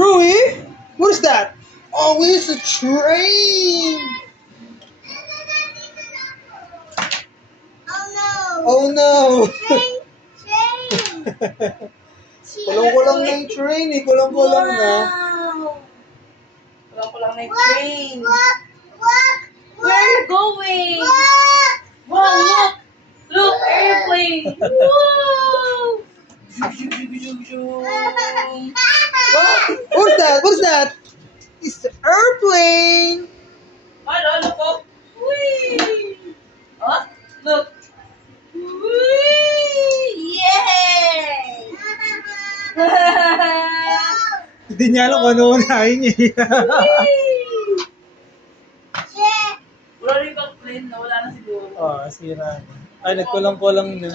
Rui? What is that? Oh, it's a train! Oh no! Train! Kulong-kulong na yung train eh. Kulong-kulong na. Kulong-kulong na yung train. Walk! Where are you going? Wow, look! Look, airplane! Whoa! What's that? What's that? It's the airplane! Hello, look po! Whee! Oh, look! Whee! Yay! Hindi niya alam kung ano unahin niya. Wala rin bang plane na wala na siguro. Oh, sira. Ay, nagkulang-kulang na.